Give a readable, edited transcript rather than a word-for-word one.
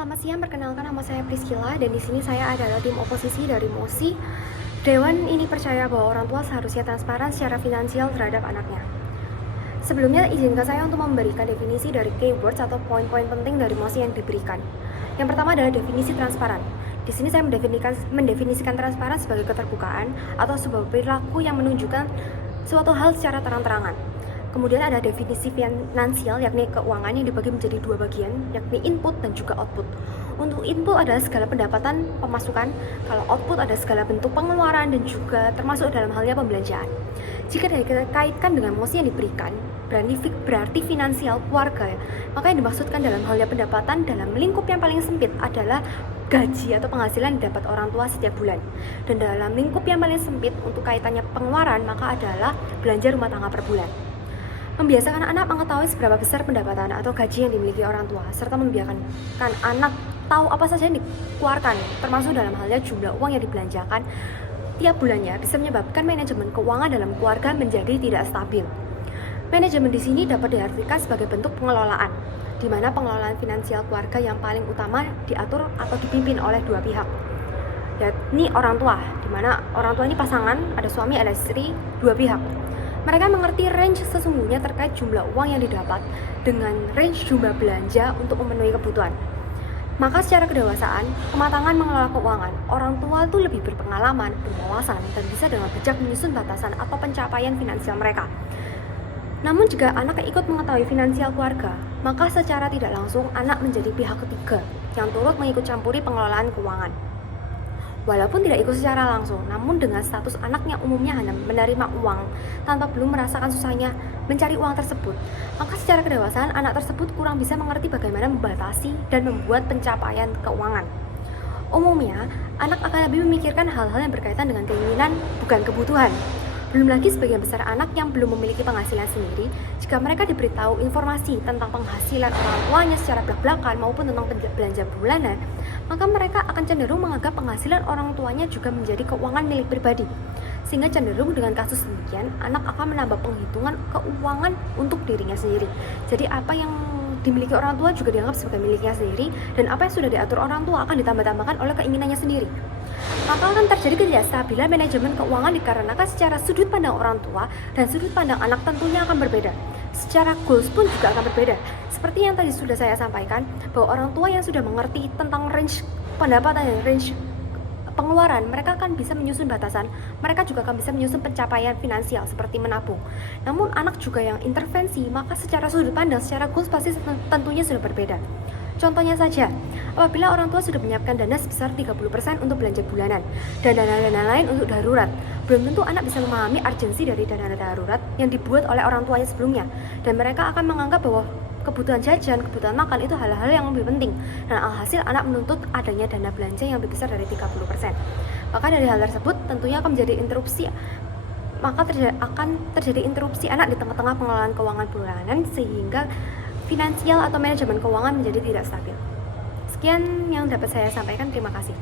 Selamat siang, perkenalkan nama saya Priscilla dan di sini saya adalah tim oposisi dari MOSI. Dewan ini percaya bahwa orang tua seharusnya transparan secara finansial terhadap anaknya. Sebelumnya, izinkan saya untuk memberikan definisi dari keywords atau poin-poin penting dari MOSI yang diberikan. Yang pertama adalah definisi transparan. Di sini saya mendefinisikan transparan sebagai keterbukaan atau sebuah perilaku yang menunjukkan suatu hal secara terang-terangan. Kemudian ada definisi finansial, yakni keuangan yang dibagi menjadi dua bagian, yakni input dan juga output. Untuk input adalah segala pendapatan pemasukan, kalau output ada segala bentuk pengeluaran dan juga termasuk dalam halnya pembelanjaan. Jika dikaitkan dengan MOSI yang diberikan, berarti finansial keluarga, maka yang dimaksudkan dalam halnya pendapatan dalam lingkup yang paling sempit adalah gaji atau penghasilan yang didapat orang tua setiap bulan. Dan dalam lingkup yang paling sempit untuk kaitannya pengeluaran, maka adalah belanja rumah tangga per bulan. Membiasakan anak mengetahui seberapa besar pendapatan atau gaji yang dimiliki orang tua, serta membiarkan anak tahu apa saja yang dikeluarkan, termasuk dalam halnya jumlah uang yang dibelanjakan tiap bulannya, bisa menyebabkan manajemen keuangan dalam keluarga menjadi tidak stabil. Manajemen di sini dapat diartikan sebagai bentuk pengelolaan, di mana pengelolaan finansial keluarga yang paling utama diatur atau dipimpin oleh dua pihak, yakni orang tua, di mana orang tua ini pasangan, ada suami, ada istri, dua pihak. Mereka mengerti range sesungguhnya terkait jumlah uang yang didapat dengan range jumlah belanja untuk memenuhi kebutuhan. Maka secara kedewasaan, kematangan mengelola keuangan, orang tua itu lebih berpengalaman, berwawasan, dan bisa dengan bijak menyusun batasan atau pencapaian finansial mereka. Namun jika anak ikut mengetahui finansial keluarga, maka secara tidak langsung anak menjadi pihak ketiga yang turut mengikut campuri pengelolaan keuangan. Walaupun tidak ikut secara langsung, namun dengan status anak yang umumnya hanya menerima uang tanpa belum merasakan susahnya mencari uang tersebut, maka secara kedewasaan anak tersebut kurang bisa mengerti bagaimana membatasi dan membuat pencapaian keuangan. Umumnya, anak akan lebih memikirkan hal-hal yang berkaitan dengan keinginan, bukan kebutuhan. Belum lagi sebagian besar anak yang belum memiliki penghasilan sendiri, jika mereka diberitahu informasi tentang penghasilan orang tuanya secara belak-belakan maupun tentang belanja bulanan, maka mereka akan cenderung menganggap penghasilan orang tuanya juga menjadi keuangan milik pribadi. Sehingga cenderung dengan kasus demikian, anak akan menambah penghitungan keuangan untuk dirinya sendiri. Jadi apa yang dimiliki orang tua juga dianggap sebagai miliknya sendiri, dan apa yang sudah diatur orang tua akan ditambah-tambahkan oleh keinginannya sendiri. Maka akan terjadi ketidakstabilan manajemen keuangan dikarenakan secara sudut pandang orang tua dan sudut pandang anak tentunya akan berbeda. Secara goals pun juga akan berbeda. Seperti yang tadi sudah saya sampaikan, bahwa orang tua yang sudah mengerti tentang range pendapatan dan range pengeluaran, mereka akan bisa menyusun batasan, mereka juga akan bisa menyusun pencapaian finansial seperti menabung. Namun anak juga yang intervensi, maka secara sudut pandang, secara goals pasti tentunya sudah berbeda. Contohnya saja, apabila orang tua sudah menyiapkan dana sebesar 30% untuk belanja bulanan dan dana-dana lain untuk darurat, belum tentu anak bisa memahami urgensi dari dana darurat yang dibuat oleh orang tuanya sebelumnya, dan mereka akan menganggap bahwa kebutuhan jajan, kebutuhan makan itu hal-hal yang lebih penting, dan alhasil anak menuntut adanya dana belanja yang lebih besar dari 30%. Maka dari hal tersebut tentunya akan menjadi interupsi, maka akan terjadi interupsi anak di tengah-tengah pengelolaan keuangan bulanan, sehingga finansial atau manajemen keuangan menjadi tidak stabil. Sekian yang dapat saya sampaikan, terima kasih.